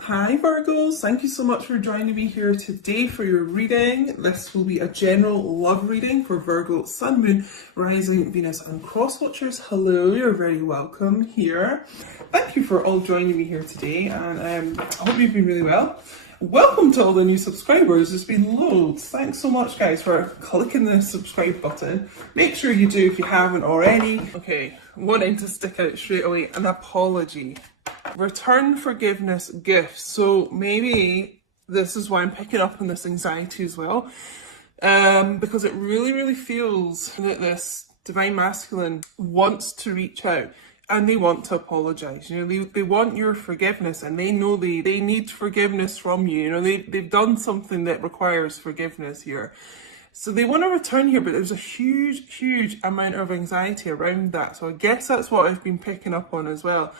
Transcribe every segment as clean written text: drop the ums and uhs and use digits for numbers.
Hi Virgos, thank you so much for joining me here today for your reading. This will be a general love reading for Virgo, Sun, Moon, Rising, Venus and Cross Watchers. Hello, you're very welcome here. Thank you for all joining me here today and I hope you've been really well. Welcome to all the new subscribers. There's been loads. Thanks so much guys for clicking the subscribe button. Make sure you do if you haven't already. Okay, wanting to stick out straight away, an apology. Return forgiveness gifts. So maybe this is why I'm picking up on this anxiety as well. Because it really feels that this divine masculine wants to reach out and they want to apologize. You know, they want your forgiveness and they know they need forgiveness from you. You know, they've done something that requires forgiveness here. So they want to return here, but there's a huge amount of anxiety around that. So I guess that's what I've been picking up on as well.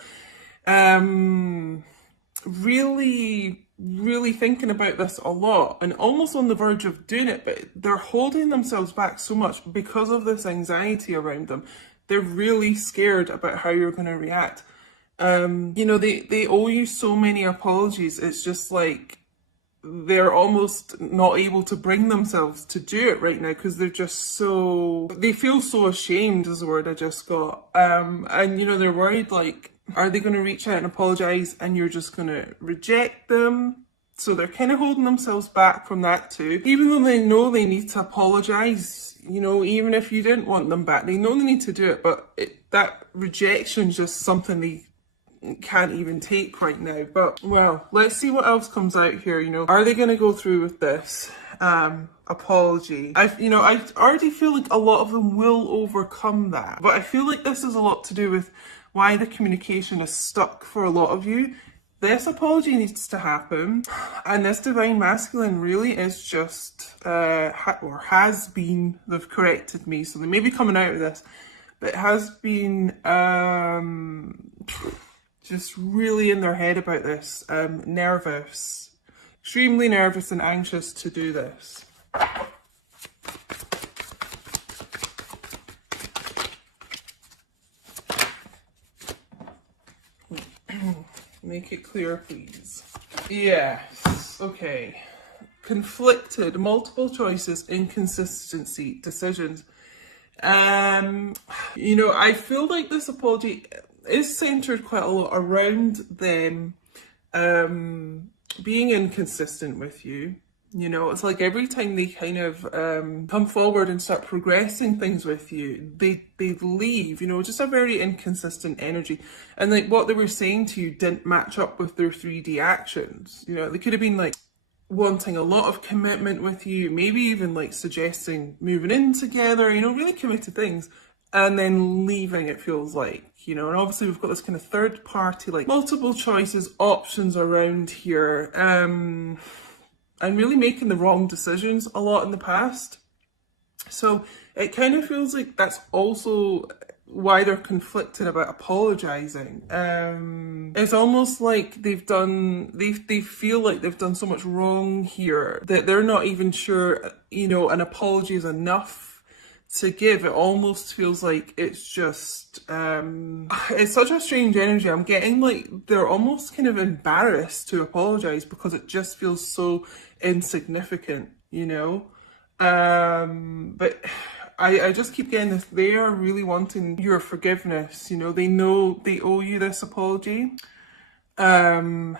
Really thinking about this a lot and almost on the verge of doing it, but they're holding themselves back so much because of this anxiety around them. They're really scared about how you're going to react. You know, they owe you so many apologies. It's just like they're almost not able to bring themselves to do it right now because they're just they feel so ashamed is the word I just got. And you know, they're worried, like, are they going to reach out and apologise and you're just going to reject them? So they're kind of holding themselves back from that too. Even though they know they need to apologise, you know, even if you didn't want them back, they know they need to do it, but that rejection is just something they can't even take right now. But, well, let's see what else comes out here, you know. Are they going to go through with this apology? I already feel like a lot of them will overcome that. But I feel like this is a lot to do with why the communication is stuck for a lot of you. This apology needs to happen, and this divine masculine really is just, or has been, they've corrected me, so they may be coming out of this, but it has been just really in their head about this, nervous, extremely nervous and anxious to do this. Make it clear, please. Yes, okay. Conflicted, multiple choices, inconsistency, decisions. You know, I feel like this apology is centered quite a lot around them being inconsistent with you. You know, it's like every time they kind of come forward and start progressing things with you, they leave, you know, just a very inconsistent energy. And like what they were saying to you didn't match up with their 3D actions. You know, they could have been like wanting a lot of commitment with you, maybe even like suggesting moving in together, you know, really committed things, and then leaving, it feels like, you know. And obviously we've got this kind of third party, like multiple choices, options around here. And really making the wrong decisions a lot in the past. So it kind of feels like that's also why they're conflicted about apologising. It's almost like they feel like they've done so much wrong here that they're not even sure, you know, an apology is enough to give. It almost feels like it's just it's such a strange energy. I'm getting like they're almost kind of embarrassed to apologize because it just feels so insignificant, you know. But I just keep getting this, they are really wanting your forgiveness, you know. They know they owe you this apology, and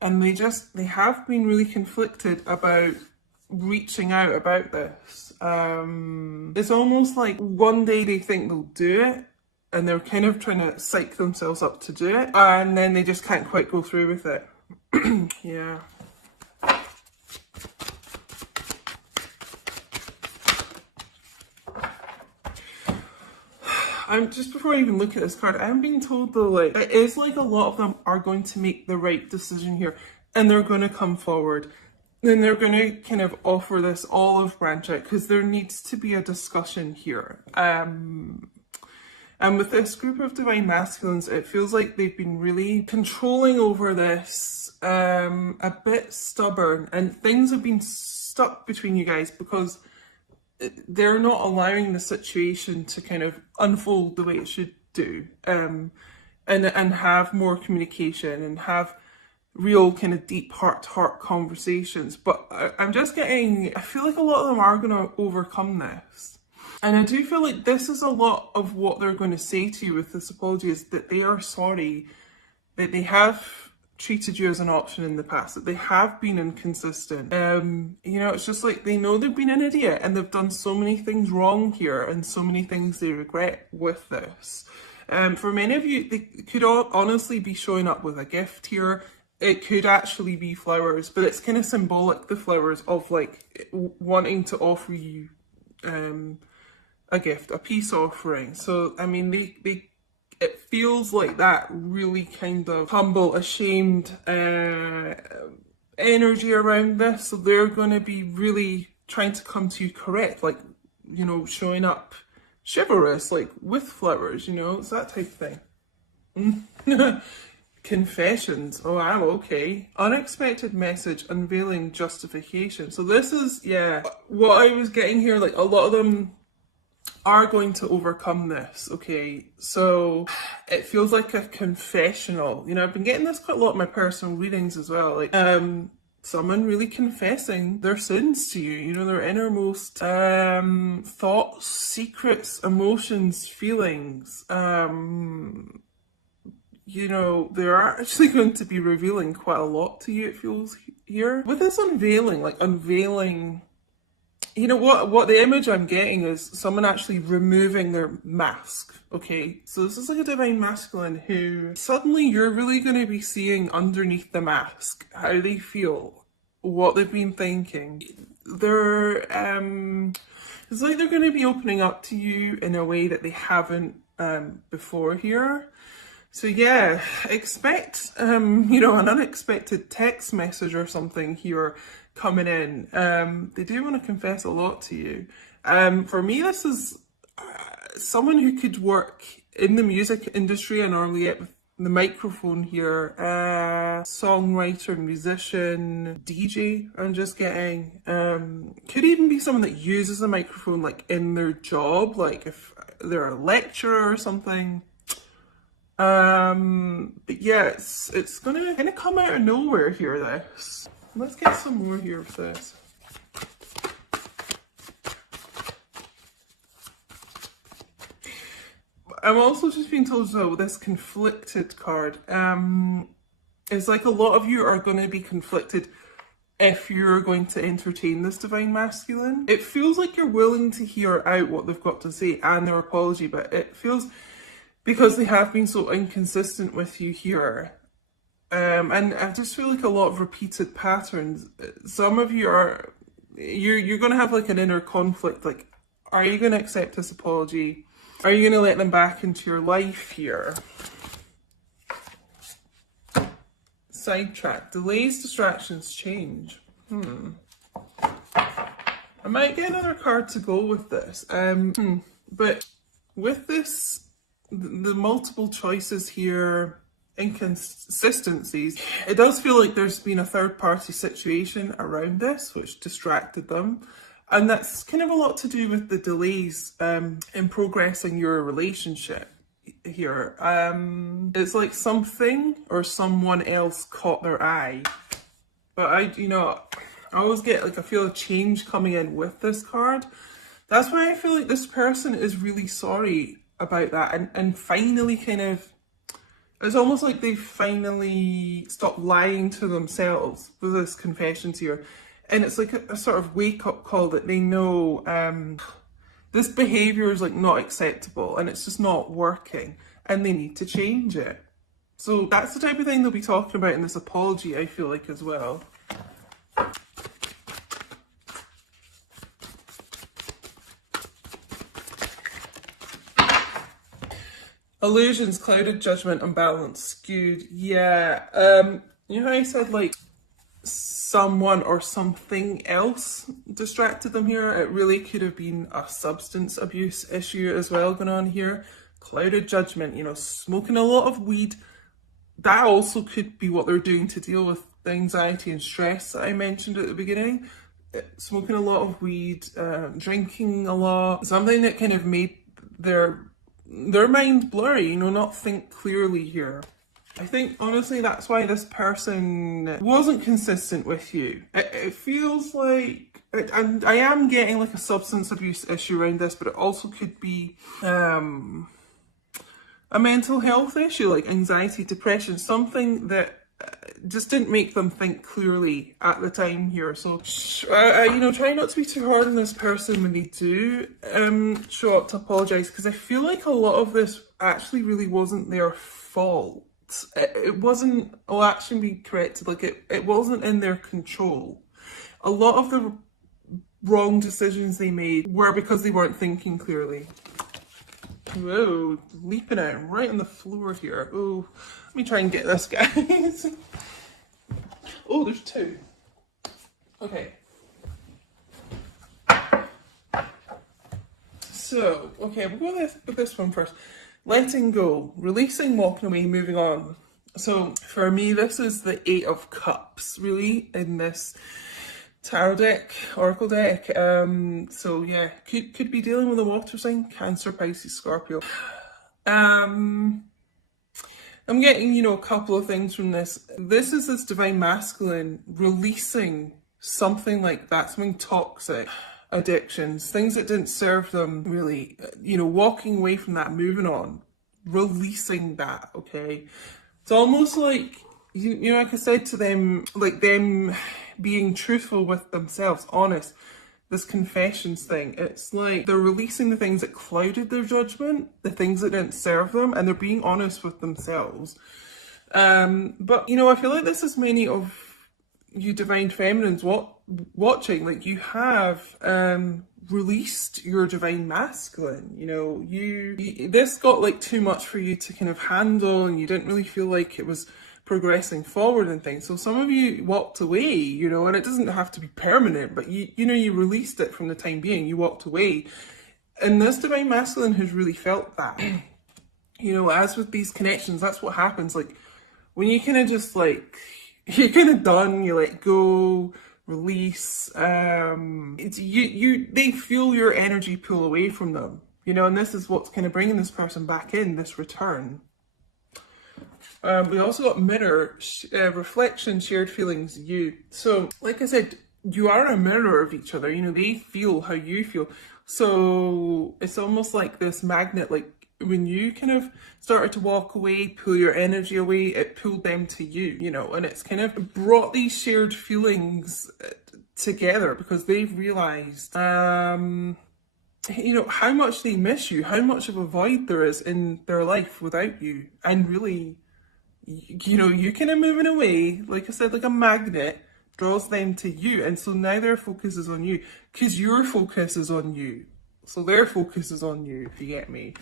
they have been really conflicted about reaching out about this. It's almost like one day they think they'll do it and they're kind of trying to psych themselves up to do it, and then they just can't quite go through with it. Yeah. Just before I even look at this card, I'm being told though, like, it is like a lot of them are going to make the right decision here and they're going to come forward. Then they're going to kind of offer this olive branch out because there needs to be a discussion here. And with this group of divine masculines, it feels like they've been really controlling over this, a bit stubborn, and things have been stuck between you guys because they're not allowing the situation to kind of unfold the way it should do, and have more communication and have real kind of deep heart-to-heart conversations. But I'm just getting, I feel like a lot of them are going to overcome this. And I do feel like this is a lot of what they're going to say to you with this apology, is that they are sorry, that they have treated you as an option in the past, that they have been inconsistent. You know, it's just like they know they've been an idiot and they've done so many things wrong here and so many things they regret with this. For many of you, they could honestly be showing up with a gift here. It could actually be flowers, but it's kind of symbolic, the flowers, of like wanting to offer you a gift, a peace offering. So, I mean, it feels like that really kind of humble, ashamed energy around this. So they're going to be really trying to come to you correct, like, you know, showing up chivalrous, like with flowers, you know, it's that type of thing. Confessions. Oh, wow, okay. Unexpected message, unveiling justification. So this is, yeah, what I was getting here, like a lot of them are going to overcome this, okay? So it feels like a confessional. You know, I've been getting this quite a lot in my personal readings as well. Like, someone really confessing their sins to you, you know, their innermost thoughts, secrets, emotions, feelings. You know, they're actually going to be revealing quite a lot to you, it feels here. With this unveiling, like unveiling, you know, what the image I'm getting is someone actually removing their mask, okay? So this is like a divine masculine who suddenly you're really going to be seeing underneath the mask how they feel, what they've been thinking. They're, it's like they're going to be opening up to you in a way that they haven't before here. So yeah, expect, you know, an unexpected text message or something here coming in. They do want to confess a lot to you. For me, this is someone who could work in the music industry. I normally get the microphone here. Songwriter, musician, DJ, I'm just getting. Could even be someone that uses a microphone like in their job, like if they're a lecturer or something. But yeah, it's gonna kind of come out of nowhere here, this. Let's get some more here of this. I'm also just being told as well with this conflicted card, it's like a lot of you are going to be conflicted if you're going to entertain this divine masculine. It feels like you're willing to hear out what they've got to say and their apology, but it feels, because they have been so inconsistent with you here, and I just feel like a lot of repeated patterns. Some of you are, you're going to have like an inner conflict, like, are you going to accept this apology? Are you going to let them back into your life here? Sidetrack, delays, distractions, change. I might get another card to go with this. But with this, the multiple choices here, inconsistencies, it does feel like there's been a third party situation around this which distracted them, and that's kind of a lot to do with the delays in progressing your relationship here. It's like something or someone else caught their eye, but I always get like, I feel a change coming in with this card. That's why I feel like this person is really sorry about that, and finally kind of, it's almost like they finally stopped lying to themselves with this confessions here. And it's like a sort of wake-up call that they know this behaviour is like not acceptable and it's just not working and they need to change it. So that's the type of thing they'll be talking about in this apology, I feel like, as well. Illusions, clouded, judgment, unbalanced, skewed. Yeah. You know how I said like someone or something else distracted them here? It really could have been a substance abuse issue as well going on here. Clouded judgment, you know, smoking a lot of weed. That also could be what they're doing to deal with the anxiety and stress that I mentioned at the beginning. Smoking a lot of weed, drinking a lot, something that kind of made their mind blurry, you know, not think clearly here. I think honestly that's why this person wasn't consistent with you. It feels like, and I am getting like a substance abuse issue around this, but it also could be a mental health issue like anxiety, depression, something that just didn't make them think clearly at the time here. So, you know, try not to be too hard on this person when they do show up to apologise, because I feel like a lot of this actually really wasn't their fault. It wasn't, I'll actually be corrected, like it wasn't in their control. A lot of the wrong decisions they made were because they weren't thinking clearly. Whoa, leaping out right on the floor here. Oh, let me try and get this, guys. Oh, there's two. Okay. So, okay, we'll go with this one first. Letting go, releasing, walking away, moving on. So, for me, this is the Eight of Cups, really, in this tarot deck, oracle deck. So yeah, could be dealing with a water sign, Cancer, Pisces, Scorpio. I'm getting, you know, a couple of things from this. This is this divine masculine releasing something like that, something toxic, addictions, things that didn't serve them really, you know, walking away from that, moving on, releasing that, okay? It's almost like, you know, like I said to them, like them being truthful with themselves, honest, this confessions thing, it's like they're releasing the things that clouded their judgment, the things that didn't serve them, and they're being honest with themselves. But, you know, I feel like this is many of you divine feminines watching, like you have released your divine masculine, you know, you this got like too much for you to kind of handle, and you didn't really feel like it was progressing forward and things. So some of you walked away, you know, and it doesn't have to be permanent, but you know, you released it from the time being, you walked away. And this divine masculine has really felt that. You know, as with these connections, that's what happens. Like when you kind of just like, you're kind of done, you let go, release, they feel your energy pull away from them, you know, and this is what's kind of bringing this person back in, this return. We also got mirror, reflection, shared feelings, you. So, like I said, you are a mirror of each other. You know, they feel how you feel. So, it's almost like this magnet, like when you kind of started to walk away, pull your energy away, it pulled them to you, you know, and it's kind of brought these shared feelings together because they've realised, you know, how much they miss you, how much of a void there is in their life without you. And really, you know, you're kind of moving away, like I said, like a magnet draws them to you. And so now their focus is on you because your focus is on you. So their focus is on you, if you get me.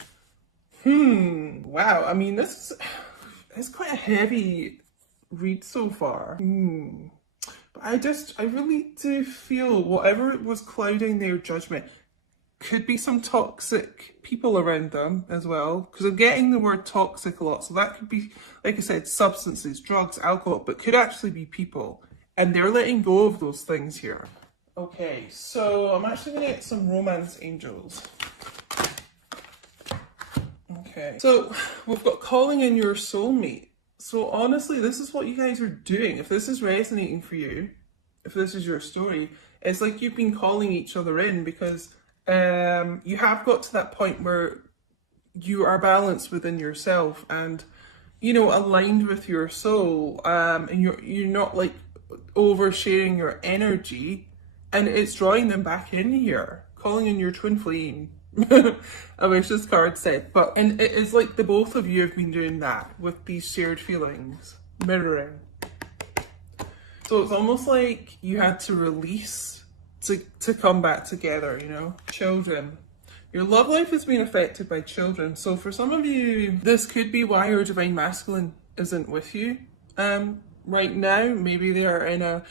Wow. I mean, this is quite a heavy read so far. But I really do feel whatever was clouding their judgment could be some toxic people around them as well, because I'm getting the word toxic a lot. So that could be, like I said, substances, drugs, alcohol, but could actually be people. And they're letting go of those things here. Okay, so I'm actually going to get some romance angels. Okay, so we've got calling in your soulmate. So honestly, this is what you guys are doing. If this is resonating for you, if this is your story, it's like you've been calling each other in because you have got to that point where you are balanced within yourself and, you know, aligned with your soul, and you're not like oversharing your energy, and it's drawing them back in here, calling in your twin flame. I wish this card said, and it is like the both of you have been doing that with these shared feelings, mirroring. So it's almost like you had to release to come back together, you know. Children. Your love life has been affected by children. So for some of you, this could be why your divine masculine isn't with you right now. Maybe they are in a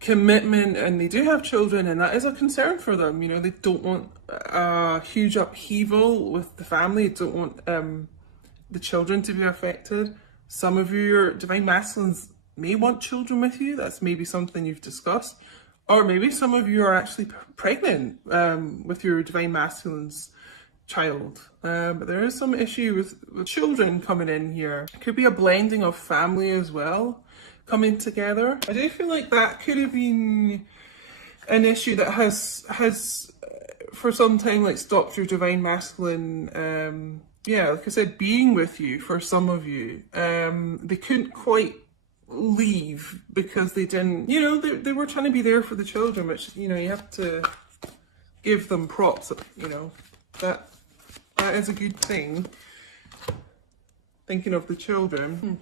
commitment and they do have children, and that is a concern for them. You know, they don't want a huge upheaval with the family. They don't want the children to be affected. Some of you, your divine masculines may want children with you. That's maybe something you've discussed. Or maybe some of you are actually pregnant with your divine masculines. child. But there is some issue with children coming in here. It could be a blending of family as well coming together. I do feel like that could have been an issue that has for some time like stopped your divine masculine, yeah, like I said, being with you for some of you. They couldn't quite leave because they didn't, you know, they were trying to be there for the children, which, you know, you have to give them props, you know, that is a good thing. Thinking of the children.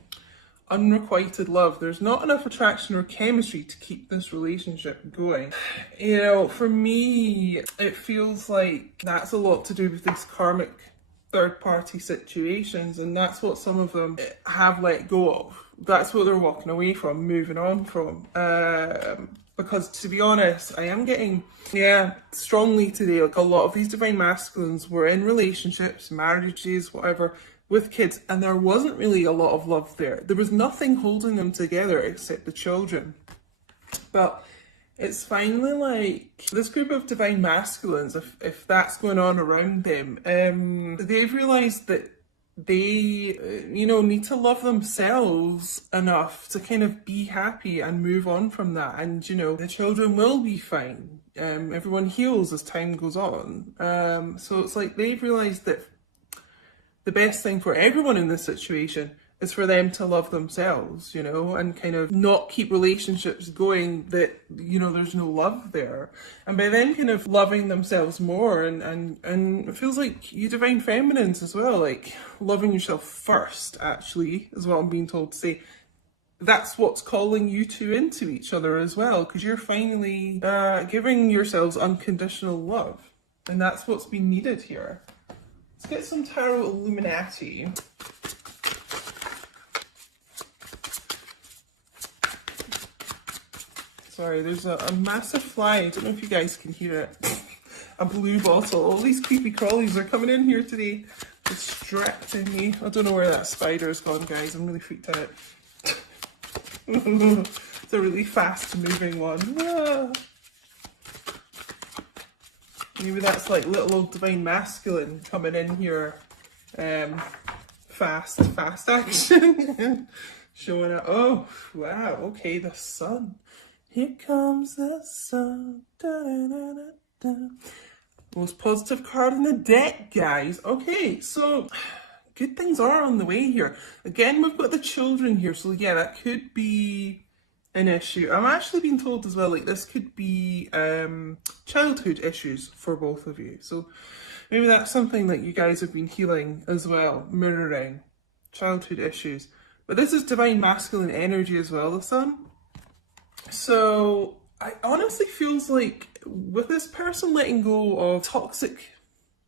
Unrequited love. There's not enough attraction or chemistry to keep this relationship going. You know, for me, it feels like that's a lot to do with these karmic third-party situations, and that's what some of them have let go of. That's what they're walking away from, moving on from. Because to be honest, I am getting, yeah, strongly today, like a lot of these divine masculines were in relationships, marriages, whatever, with kids, and there wasn't really a lot of love there. There was nothing holding them together except the children. But it's finally like this group of divine masculines, if that's going on around them, they've realised that they, you know, need to love themselves enough to kind of be happy and move on from that. And, you know, the children will be fine. Everyone heals as time goes on. So it's like they've realised that the best thing for everyone in this situation is for them to love themselves, you know, and kind of not keep relationships going that, you know, there's no love there. And by them kind of loving themselves more, and it feels like you divine feminines as well, like loving yourself first, actually, is what I'm being told to say. That's what's calling you two into each other as well, because you're finally giving yourselves unconditional love. And that's what's been needed here. Let's get some Tarot Illuminati. Sorry, there's a massive fly. I don't know if you guys can hear it. A blue bottle. All these creepy crawlies are coming in here today, distracting me. I don't know where that spider's gone, guys. I'm really freaked out. It's a really fast moving one. Ah. Maybe that's like little old divine masculine coming in here. Fast action. Showing it. Oh, wow. Okay, the sun. Here comes the sun. Da, da, da, da, da. Most positive card in the deck, guys. Okay, so good things are on the way here. Again, we've got the children here. So yeah, that could be an issue. I'm actually being told as well, like this could be childhood issues for both of you. So maybe that's something that you guys have been healing as well, mirroring childhood issues. But this is divine masculine energy as well, the sun. So I honestly feels like with this person letting go of toxic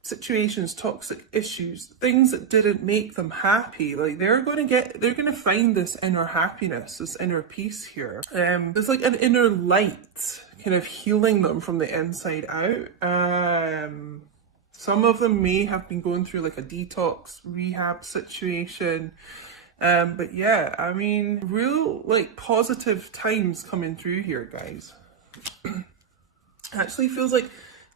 situations, toxic issues, things that didn't make them happy, like they're going to find this inner happiness, this inner peace here. There's like an inner light kind of healing them from the inside out. Some of them may have been going through like a detox rehab situation. But yeah, I mean, real like positive times coming through here, guys. Actually feels like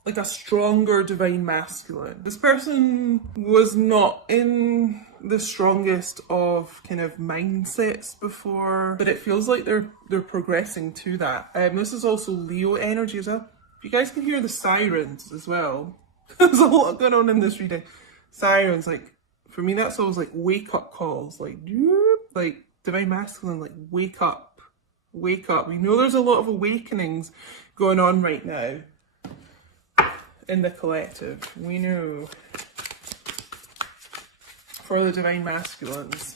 a stronger divine masculine. This person was not in the strongest of kind of mindsets before, but it feels like they're progressing to that. This is also Leo energy as well. You guys can hear the sirens as well. There's a lot going on in this reading. Sirens, like, for me, that's always like wake up calls, like divine masculine, like wake up, wake up. We know there's a lot of awakenings going on right now in the collective. We know for the divine masculines.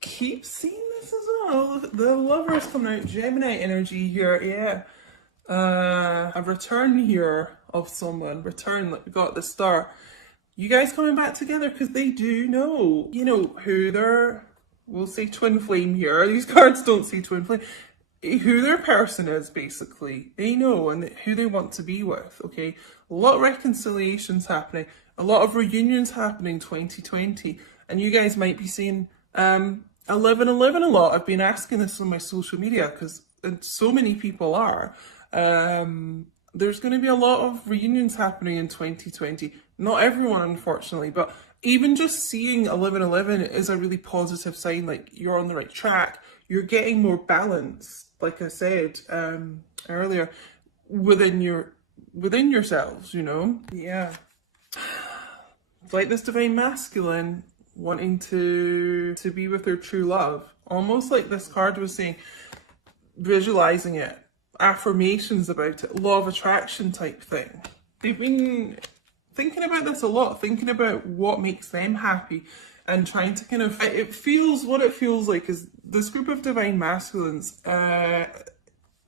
Keep seeing this as well. The lovers coming out, Gemini energy here, yeah. A return here of someone, return, like we got the star. You guys coming back together because they do know, you know, who their, we'll say twin flame here. These cards don't say twin flame. Who their person is, basically. They know and who they want to be with, okay? A lot of reconciliations happening, a lot of reunions happening 2020. And you guys might be seeing 1111 a lot. I've been asking this on my social media because so many people are. There's going to be a lot of reunions happening in 2020. Not everyone, unfortunately, but even just seeing 1111 is a really positive sign. Like, you're on the right track. You're getting more balance, like I said earlier, within yourselves, you know? Yeah. It's like this divine masculine wanting to be with their true love. Almost like this card was saying, visualizing it, affirmations about it, law of attraction type thing. They've been thinking about this a lot, thinking about what makes them happy and trying to kind of, what it feels like is this group of divine masculines,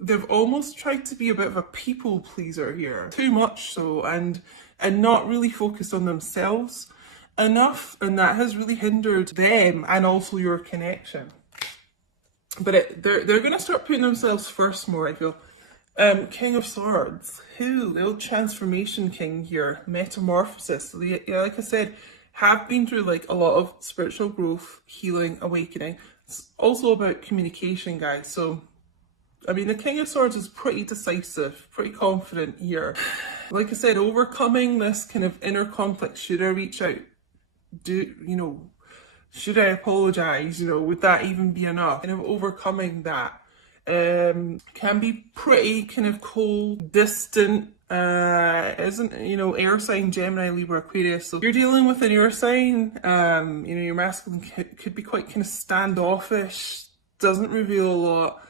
they've almost tried to be a bit of a people pleaser here, too much so, and not really focused on themselves enough, and that has really hindered them and also your connection. But they're going to start putting themselves first more, I feel. King of Swords, the old transformation king here, metamorphosis. So like I said, have been through like a lot of spiritual growth, healing, awakening. It's also about communication, guys. So, I mean, the King of Swords is pretty decisive, pretty confident here. Like I said, overcoming this kind of inner conflict. Should I reach out? Should I apologize? Would that even be enough? Kind of overcoming that can be pretty kind of cold, distant, isn't, air sign, Gemini, Libra, Aquarius. So you're dealing with an air sign, your masculine could be quite kind of standoffish, doesn't reveal a lot,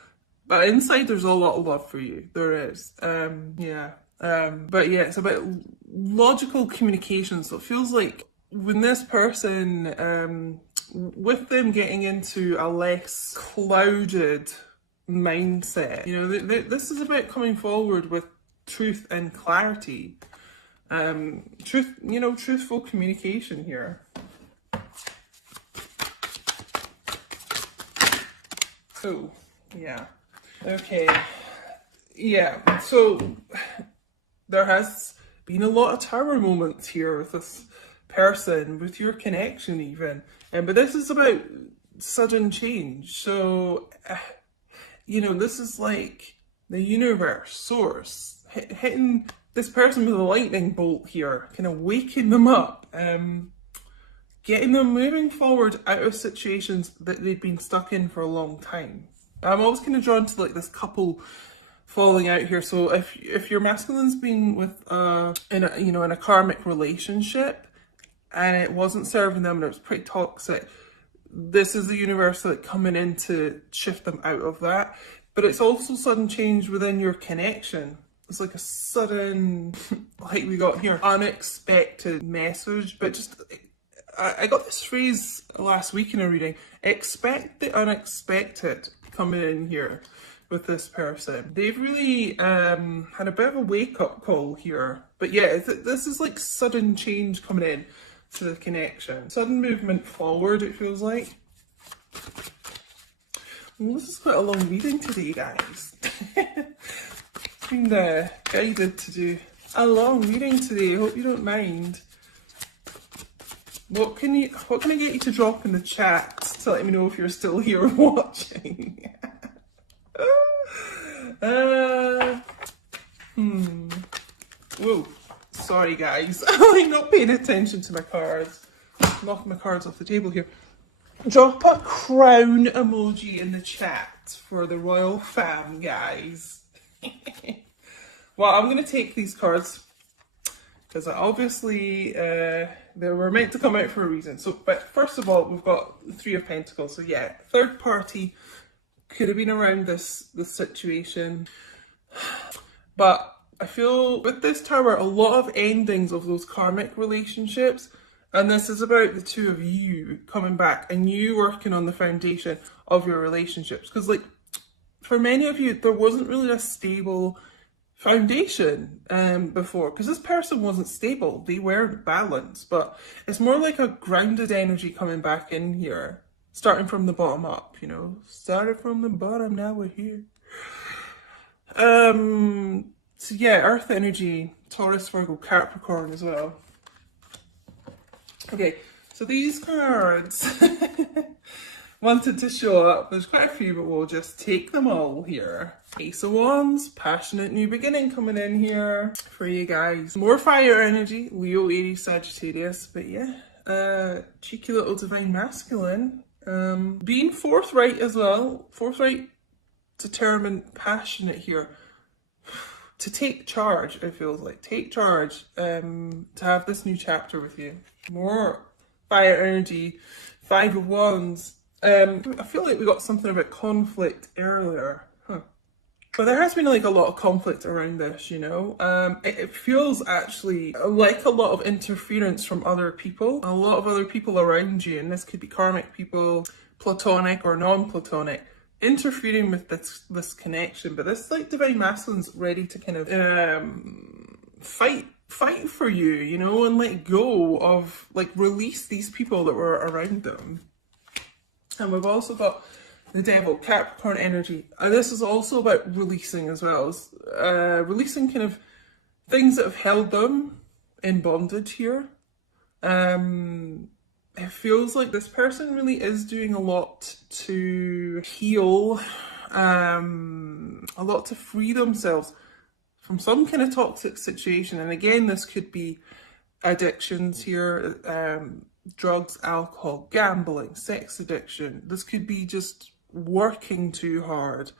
but inside there's a lot of love for you. There is. But yeah, it's about logical communication. So it feels like when this person, with them getting into a less clouded mindset, this is about coming forward with truth and clarity. Truthful communication here. Oh, yeah. Okay. Yeah, so there has been a lot of tower moments here with this person, with your connection even. But this is about sudden change. So, this is like the universe, source, hitting this person with a lightning bolt here, kind of waking them up, getting them moving forward out of situations that they've been stuck in for a long time. I'm always kind of drawn to like this couple falling out here. So if your masculine's been with in a karmic relationship and it wasn't serving them and it was pretty toxic, this is the universe like coming in to shift them out of that. But it's also sudden change within your connection. It's like a sudden, like we got here, unexpected message. But just, I got this phrase last week in a reading, expect the unexpected coming in here with this person. They've really had a bit of a wake-up call here. But yeah, this is like sudden change coming in to the connection. Sudden movement forward, it feels like. Well, this is quite a long reading today, guys. It's been guided to do a long reading today. Hope you don't mind. What can I get you to drop in the chat to let me know if you're still here watching? Whoa. Sorry, guys. I'm not paying attention to my cards. Knocking my cards off the table here. Drop a crown emoji in the chat for the royal fam, guys. Well, I'm going to take these cards because obviously they were meant to come out for a reason. So, but first of all, we've got the Three of Pentacles. So yeah, third party could have been around this situation. But I feel with this tower, a lot of endings of those karmic relationships. And this is about the two of you coming back and you working on the foundation of your relationships. Because like, for many of you, there wasn't really a stable foundation before. Because this person wasn't stable. They weren't balanced. But it's more like a grounded energy coming back in here. Starting from the bottom up, Started from the bottom, now we're here. So yeah, Earth energy, Taurus, Virgo, Capricorn as well. Okay, so these cards wanted to show up. There's quite a few, but we'll just take them all here. Ace of Wands, passionate new beginning coming in here for you guys. More fire energy, Leo, Aries, Sagittarius, but yeah, cheeky little divine masculine. Being forthright as well, forthright, determined, passionate here. To take charge, it feels like. Take charge, to have this new chapter with you. More fire energy, Five of Wands. I feel like we got something about conflict earlier. But there has been like a lot of conflict around this, you know. It feels actually like a lot of interference from other people. A lot of other people around you, and this could be karmic people, platonic or non-platonic, interfering with this connection. But this like divine masculine's ready to kind of fight for you, you know, and let go of, like, release these people that were around them. And we've also got the Devil, Capricorn energy. And this is also about releasing as well. It's, releasing kind of things that have held them in bondage here. It feels like this person really is doing a lot to heal, a lot to free themselves from some kind of toxic situation. And again, this could be addictions here, drugs, alcohol, gambling, sex addiction. This could be just working too hard.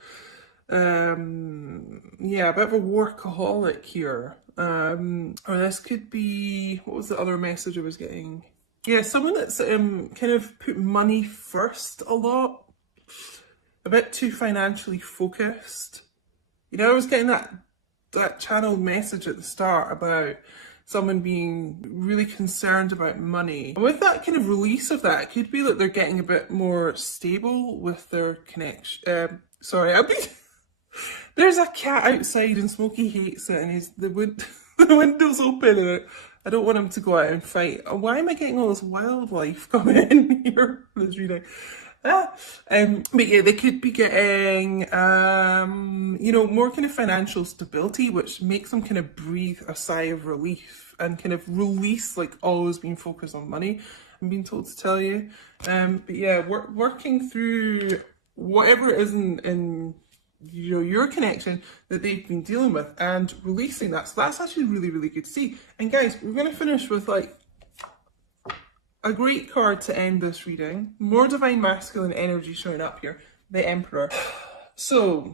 Yeah, a bit of a workaholic here. Or this could be, what was the other message I was getting? Yeah, someone that's kind of put money first a lot. A bit too financially focused. You know, I was getting that channeled message at the start about someone being really concerned about money. And with that kind of release of that, it could be that they're getting a bit more stable with their connection. Sorry, there's a cat outside and Smokey hates it, and the window's open, and I don't want him to go out and fight. Why am I getting all this wildlife coming in here for this reading? But yeah, they could be getting, you know, more kind of financial stability, which makes them kind of breathe a sigh of relief and kind of release, like, always being focused on money, I'm being told to tell you. But yeah, working through whatever it is in you know, your connection that they've been dealing with and releasing that. So that's actually really, really good to see. And guys, we're going to finish with, like, a great card to end this reading. More divine masculine energy showing up here. The Emperor. So,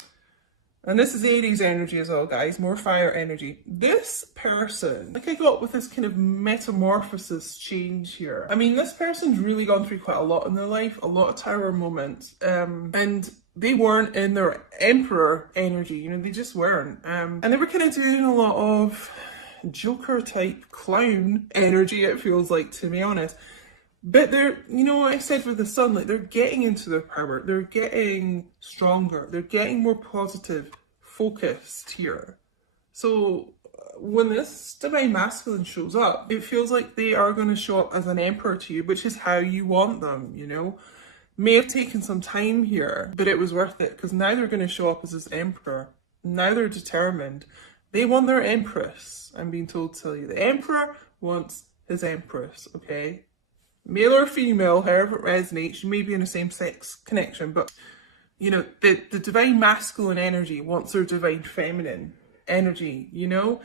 and this is Aries energy as well, guys. More fire energy. This person, like I got with this kind of metamorphosis change here. I mean, this person's really gone through quite a lot in their life. A lot of tower moments. And they weren't in their Emperor energy. You know, they just weren't. And they were kind of doing a lot of Joker type clown energy, it feels like, to be honest. But they're, you know what I said with the Sun, like, they're getting into their power, they're getting stronger, they're getting more positive, focused here. So when this divine masculine shows up, it feels like they are going to show up as an emperor to you, which is how you want them, you know. May have taken some time here, but it was worth it, because now they're going to show up as this emperor. Now they're determined. They want their empress, I'm being told to tell you. The emperor wants his empress, okay? Male or female, however it resonates. You may be in a same-sex connection, but, you know, the divine masculine energy wants their divine feminine energy, you know?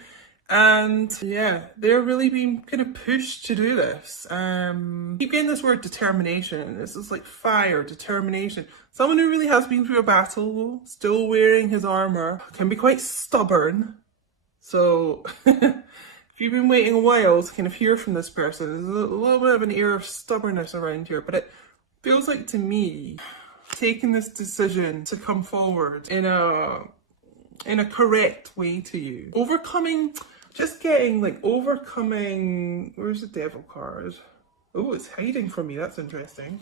And yeah, they're really being kind of pushed to do this. Keep getting this word determination. This is like fire, determination. Someone who really has been through a battle, still wearing his armor, can be quite stubborn. So if you've been waiting a while to kind of hear from this person, there's a little bit of an air of stubbornness around here, but it feels like, to me, taking this decision to come forward in a correct way to you. Overcoming, just getting, like, overcoming, where's the Devil card? Oh, it's hiding from me, that's interesting.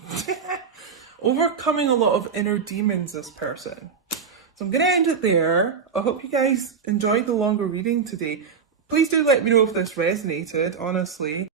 Overcoming a lot of inner demons, this person. So I'm going to end it there. I hope you guys enjoyed the longer reading today. Please do let me know if this resonated, honestly.